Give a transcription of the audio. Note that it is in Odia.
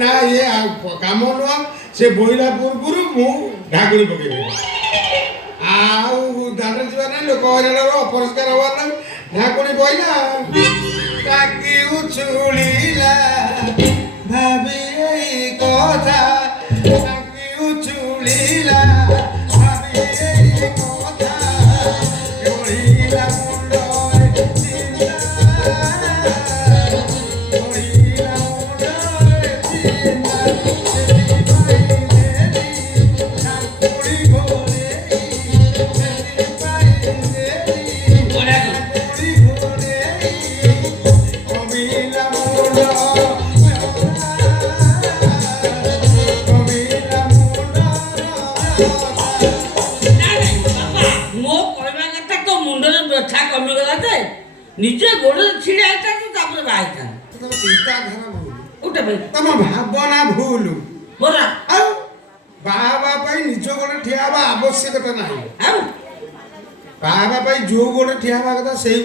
ନା ଇଏ କାମ ନୁହଁ ସେ ବୋଇଲା ପୂର୍ବରୁ ମୁଁ ଢାକୁଣି ପକେଇବି ଆଉ ଦାଣ୍ଡ ଯିବା ନାହିଁ ଲୋକ ହଇରାଣ ହବ ଅପରିଷ୍କାର ହବାର ନାହିଁ ଢାକୁଣି ପଇଲା ଟାକି ଉଛୁଳିଲା ଭାବି ଏଇ କଥା ଟାକି ଉଛୁଳିଲା ଭାବି ଏଇ କଥା ଓଳିଲା ମୁଣ୍ଡରେ ଚିନ୍ତା ଓଳିଲା ମୁଣ୍ଡରେ ଚିନ୍ତା ସେଥିପାଇଁ ଦେଲି ଠାକୁରି ଘୋଡ଼େଇ ସେଥିପାଇଁ ଦେଲି ଠାକୁରି ଘୋଡ଼େଇ କମିଲା ମୁଣ୍ଡ କମିଲା ମୁଣ୍ଡ ମୋ କହିବା କଥା ତୋ ମୁଣ୍ଡରେ ବ୍ୟଥା କମିଗଲା ଯେ ନିଜେ ଗୋଡରେ ଛିଡା ହେଇଥାନ୍ତୁ ତାପରେ ବାହାରିଥାନ୍ତୁ ତମ ଚିନ୍ତାଧାରା ଭୁଲ କୋଉଟା ପାଇଁ ତମ ଭାବନା ଭୁଲ ବରା ଆଉ ବାହା ହେବା ପାଇଁ ନିଜ ଗୋଡେ ଠିଆ ହେବା ଆବଶ୍ୟକତା ନାହିଁ ଆଉ ବାହା ହେବା ପାଇଁ ଯୋଉ ଗୋଡେ ଠିଆ ହେବା କଥା ସେଇ ଗୋଡେ